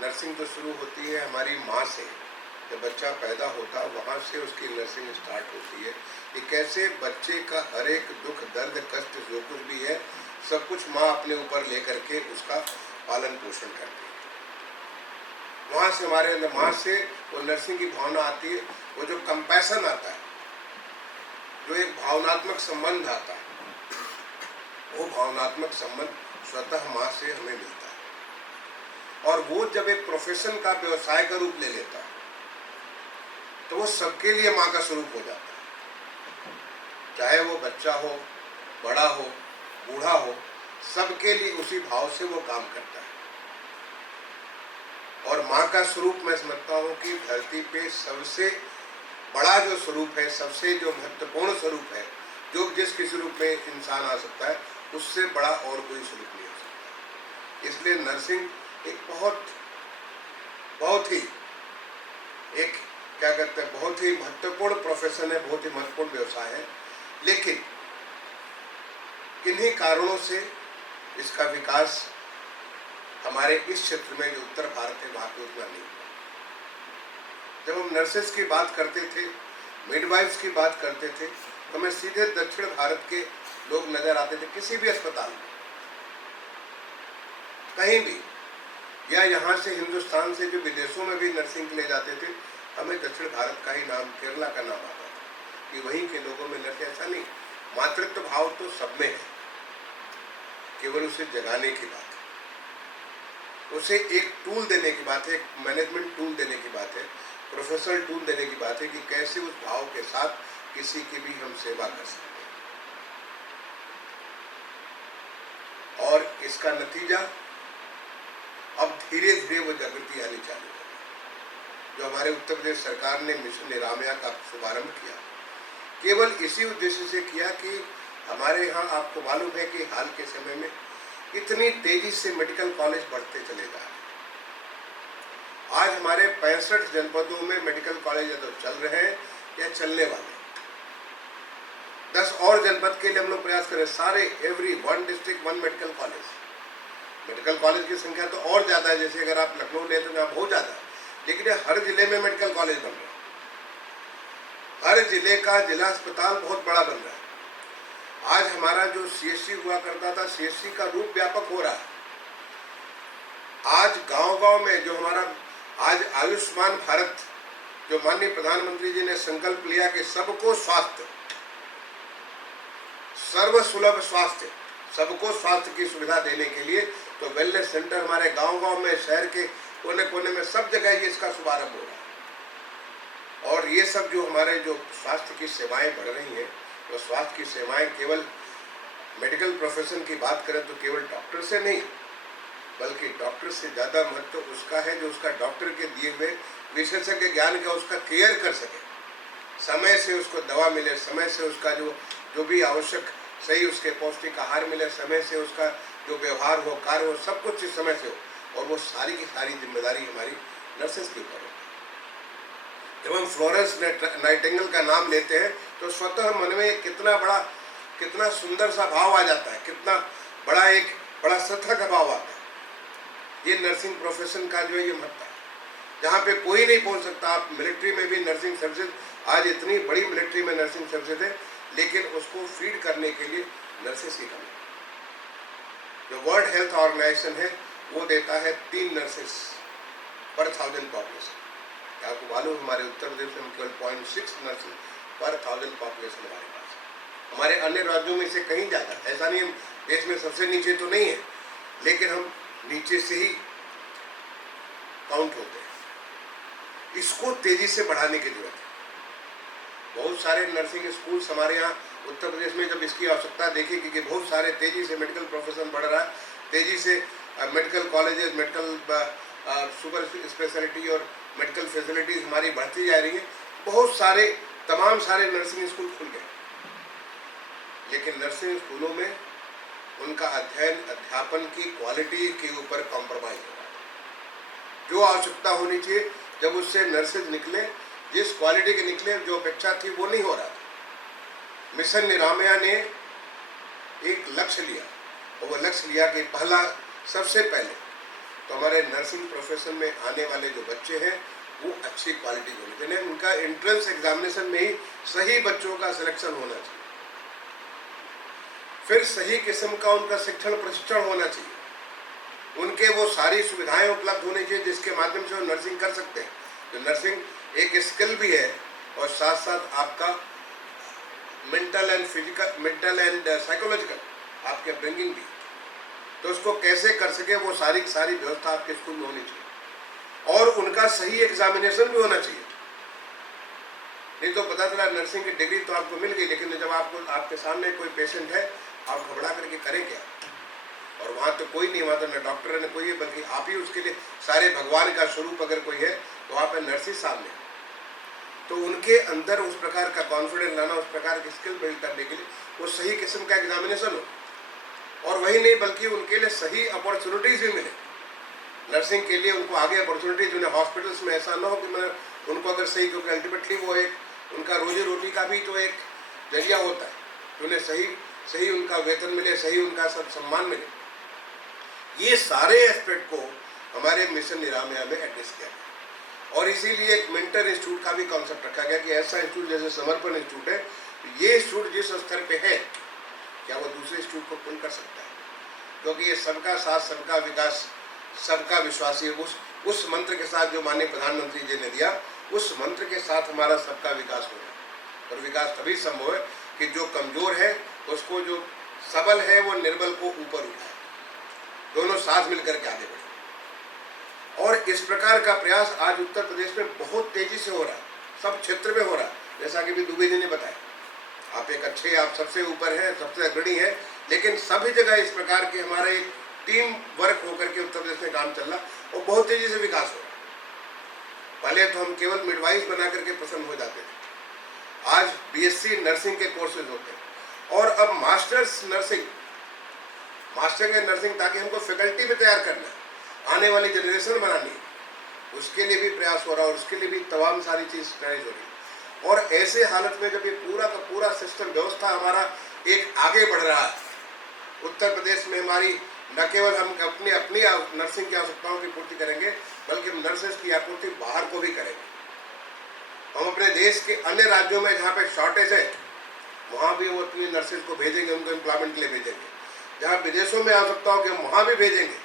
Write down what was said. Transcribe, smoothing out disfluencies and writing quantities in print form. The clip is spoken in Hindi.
नर्सिंग तो शुरू होती है हमारी माँ से। जब बच्चा पैदा होता है वहाँ से उसकी नर्सिंग स्टार्ट होती है कि कैसे बच्चे का हर एक दुख दर्द कष्ट जो कुछ भी है सब कुछ माँ अपने ऊपर लेकर के उसका पालन पोषण करती है। वहाँ से हमारे अंदर माँ से वो नर्सिंग की भावना आती है, वो जो कंपैशन आता है, जो एक भावनात्मक संबंध आता है, वो भावनात्मक संबंध स्वतः माँ से हमें मिलता है। और वो जब एक प्रोफेशन का व्यवसाय का रूप ले लेता है तो वो सबके लिए माँ का स्वरूप हो जाता है। चाहे वो बच्चा हो, बड़ा हो, बूढ़ा हो, सबके लिए उसी भाव से वो काम करता है। और माँ का स्वरूप मैं समझता हूँ कि धरती पे सबसे बड़ा जो स्वरूप है, सबसे जो महत्वपूर्ण स्वरूप है, जो जिस किसी रूप में इंसान आ सकता है, उससे बड़ा और कोई स्वरूप नहीं हो सकता। इसलिए नर्सिंग एक बहुत ही एक क्या कहते हैं, बहुत ही महत्वपूर्ण प्रोफेशन है, बहुत ही महत्वपूर्ण व्यवसाय है। लेकिन किन्हीं कारणों से इसका विकास हमारे इस क्षेत्र में जो उत्तर भारत है वहाँ पे उतना नहीं हुआ। जब हम नर्सेस की बात करते थे, मिडवाइफ्स की बात करते थे, तो हमें सीधे दक्षिण भारत के लोग नजर आते थे किसी भी अस्पताल में, कहीं भी, या यहाँ से हिंदुस्तान से जो विदेशों में भी नर्सिंग के लिए जाते थे, हमें दक्षिण भारत का ही नाम, केरला का नाम आता था कि वहीं के लोगों में नर्स। ऐसा नहीं, मातृत्व भाव तो सब में है, केवल उसे जगाने की बात है, उसे एक टूल देने की बात है, एक मैनेजमेंट टूल देने की बात है, प्रोफेशनल टूल देने की बात है कि कैसे उस भाव के साथ किसी की भी हम सेवा कर सकते हैं। और इसका नतीजा अब धीरे धीरे वो जागृति आनी चालू है। जो हमारे उत्तर प्रदेश सरकार ने मिशन निरामया का शुभारंभ किया, केवल इसी उद्देश्य से किया कि हमारे यहाँ आपको मालूम है कि हाल के समय में इतनी तेजी से मेडिकल कॉलेज बढ़ते चले जा रहे हैं। आज हमारे 65 जनपदों में मेडिकल कॉलेज तो चल रहे हैं या चलने वाले। 10 और जनपद के लिए हम लोग प्रयास करें, सारे every 1 district 1 medical college. Medical college की संख्या तो और ज़्यादा है, जैसे अगर आप लखनऊ ले तो यहाँ बहुत ज़्यादा है, लेकिन हर जिले में मेडिकल कॉलेज बन रहा है, हर जिले का जिला अस्पताल बहुत बड़ा बन रहा है। आज हमारा जो सीएससी हुआ करता था, सीएससी का रूप व्यापक हो रहा है। आज गांव-गांव में जो हमारा आज आयुष्मान भारत, जो माननीय प्रधानमंत्री जी ने संकल्प लिया कि सबको स्वास्थ्य, सर्वसुलभ स्वास्थ्य, सबको स्वास्थ्य की सुविधा देने के लिए, तो वेलनेस सेंटर हमारे गांव-गांव में, शहर के कोने कोने में, सब जगह ये इसका शुभारंभ हो रहा है। और ये सब जो हमारे जो स्वास्थ्य की सेवाएं बढ़ रही हैं, तो स्वास्थ्य की सेवाएं केवल मेडिकल प्रोफेशन की बात करें तो केवल डॉक्टर से नहीं, बल्कि डॉक्टर से ज़्यादा महत्व उसका है जो उसका डॉक्टर के दिए हुए विशेषज्ञ ज्ञान का उसका केयर कर सके, समय से उसको दवा मिले, समय से उसका जो भी आवश्यक सही उसके पौष्टिक आहार मिले, समय से उसका जो व्यवहार हो, कार्य हो, सब कुछ इस समय से हो। और वो सारी की सारी जिम्मेदारी हमारी नर्सेस के ऊपर है। जब हम फ्लोरेंस नाइटिंगेल का नाम लेते हैं तो स्वतः मन में कितना सुंदर सा भाव आ जाता है, कितना बड़ा श्रद्धा का भाव आता है। ये नर्सिंग प्रोफेशन का जो है ये महत्व है, जहाँ पे कोई नहीं पहुँच सकता। आप मिलिट्री में भी नर्सिंग सर्विसेज, आज इतनी बड़ी मिलिट्री में नर्सिंग सर्विसेज है, लेकिन उसको फीड करने के लिए नर्सेस की कमी है। जो वर्ल्ड हेल्थ ऑर्गेनाइजेशन है वो देता है 3 नर्सेस पर 1000 पॉपुलेशन। आपको मालूम हमारे उत्तर प्रदेश में केवल 0.6 नर्सेस पर 1000 पॉपुलेशन हमारे पास है। हमारे अन्य राज्यों में से कहीं ज़्यादा। ऐसा नहीं हम देश में सबसे नीचे तो नहीं है, लेकिन हम नीचे से ही काउंट होते हैं। इसको तेजी से बढ़ाने की जरूरत है। बहुत सारे नर्सिंग स्कूल्स हमारे यहाँ उत्तर प्रदेश में जब इसकी आवश्यकता देखेगी कि बहुत सारे तेजी से मेडिकल प्रोफेशन बढ़ रहा है, तेजी से medical colleges, medical super speciality और मेडिकल फैसिलिटीज हमारी बढ़ती जा रही है, बहुत सारे तमाम सारे नर्सिंग स्कूल खुल गए, लेकिन नर्सिंग स्कूलों में उनका अध्यापन की क्वालिटी के ऊपर कॉम्प्रोमाइज हो रहा है। जो आवश्यकता होनी चाहिए जब उससे नर्सेज निकले, जिस क्वालिटी के निकले, जो अपेक्षा थी वो नहीं हो रहा था। मिशन निरामया ने एक लक्ष्य लिया, और वो लक्ष्य लिया कि सबसे पहले तो हमारे नर्सिंग प्रोफेशन में आने वाले जो बच्चे हैं वो अच्छी क्वालिटी होनी चाहिए। उनका एंट्रेंस एग्जामिनेशन में ही सही बच्चों का सिलेक्शन होना चाहिए, फिर सही किस्म का उनका शिक्षण प्रशिक्षण होना चाहिए, उनके वो सारी सुविधाएं उपलब्ध होनी चाहिए जिसके माध्यम से वो नर्सिंग कर सकते हैं। तो नर्सिंग एक स्किल भी है और साथ साथ आपका मेंटल एंड साइकोलॉजिकल आपके ब्रिंगिंग भी। तो उसको कैसे कर सके वो सारी व्यवस्था आपके स्कूल में होनी चाहिए और उनका सही एग्जामिनेशन भी होना चाहिए। नहीं तो पता चला नर्सिंग की डिग्री तो आपको मिल गई, लेकिन जब आपके सामने कोई पेशेंट है आप घबरा करके करें क्या? और वहाँ तो कोई नहीं, वहाँ तो न डॉक्टर है न कोई है, बल्कि आप ही उसके लिए सारे भगवान का स्वरूप अगर कोई है तो वहाँ पर नर्स ही सामने। तो उनके अंदर उस प्रकार का कॉन्फिडेंस लाना, उस प्रकार की स्किल बिल्ड करने के लिए वो सही किस्म का एग्जामिनेशन हो, और वही नहीं बल्कि उनके लिए सही अपॉर्चुनिटीज भी मिले नर्सिंग के लिए, उनको आगे अपॉर्चुनिटीज उन्हें हॉस्पिटल्स में ऐसा ना हो कि मैं उनको अगर सही, क्योंकि अल्टीमेटली वो एक उनका रोजी रोटी का भी तो एक जरिया होता है, तो उन्हें सही उनका वेतन मिले, सही उनका सब सम्मान मिले। ये सारे एस्पेक्ट को हमारे मिशन निरामया में एड्रेस किया गया और इसीलिए एक मेंटर इंस्टीट्यूट का भी कॉन्सेप्ट रखा गया कि ऐसा इंस्टीट्यूट जैसे समर्पण इंस्टीट्यूट है, ये इंस्टीट्यूट जिस स्तर पे है क्या वो दूसरे इंस्टीट्यूट को पूर्ण कर सकता है, क्योंकि ये सबका साथ सबका विकास सबका विश्वासी उस मंत्र के साथ जो माननीय प्रधानमंत्री जी ने दिया, उस मंत्र के साथ हमारा सबका विकास होगा। और विकास तभी संभव है कि जो कमजोर है उसको, जो सबल है वो निर्बल को ऊपर उठाए, दोनों साथ मिलकर के आगे बढ़े। और इस प्रकार का प्रयास आज उत्तर प्रदेश में बहुत तेजी से हो रहा है, सब क्षेत्र में हो रहा है। जैसा कि भी दुबे जी ने बताया, आप सबसे ऊपर हैं, सबसे अग्रणी है, लेकिन सभी जगह इस प्रकार के हमारे एक टीम वर्क होकर के उत्तर प्रदेश में काम चल रहा और बहुत तेजी से विकास हो रहा है। पहले तो हम केवल मिडवाइज बना करके प्रसन्न हो जाते थे, आज बीएससी नर्सिंग के कोर्सेज होते हैं और अब मास्टर्स नर्सिंग ताकि हमको फैकल्टी में तैयार करना है, आने वाली जनरेशन बनानी है, उसके लिए भी प्रयास हो रहा है और उसके लिए भी तमाम सारी चीज मैनेज हो रही है। और ऐसे हालत में जब ये पूरा का पूरा सिस्टम व्यवस्था हमारा एक आगे बढ़ रहा है, उत्तर प्रदेश में हमारी न केवल हम अपनी नर्सिंग की आवश्यकताओं की पूर्ति करेंगे, बल्कि हम नर्सेज की आपूर्ति बाहर को भी करेंगे। हम अपने देश के अन्य राज्यों में जहाँ पे शॉर्टेज है वहाँ भी वो अपनी नर्सेज को भेजेंगे, उनको एम्प्लॉयमेंट के लिए भेजेंगे। जहाँ विदेशों में आवश्यकता हो कि हम वहाँ भी भेजेंगे।